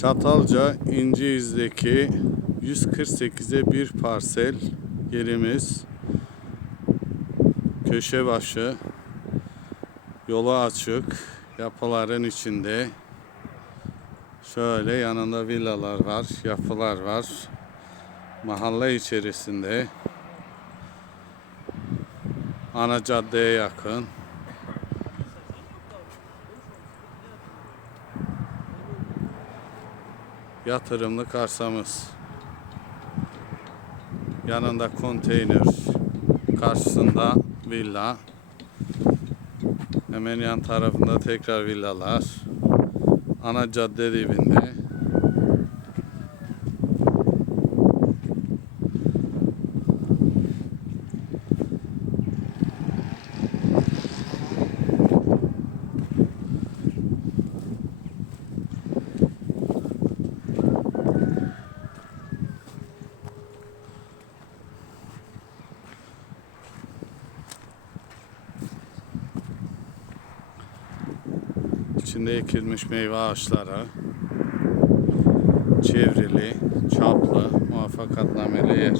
Çatalca İnciiz'deki 148'e bir parsel yerimiz. Köşe başı. Yolu açık. Yapıların içinde. Şöyle yanında villalar var, yapılar var. Mahalle içerisinde. Ana caddeye yakın. Yatırımlık arsamız. Yanında konteyner. Karşısında villa. Hemen yan tarafında tekrar villalar. Ana cadde dibinde. İçinde ekilmiş meyve ağaçları. Çevrili, çaplı, muvaffakatnameli yer.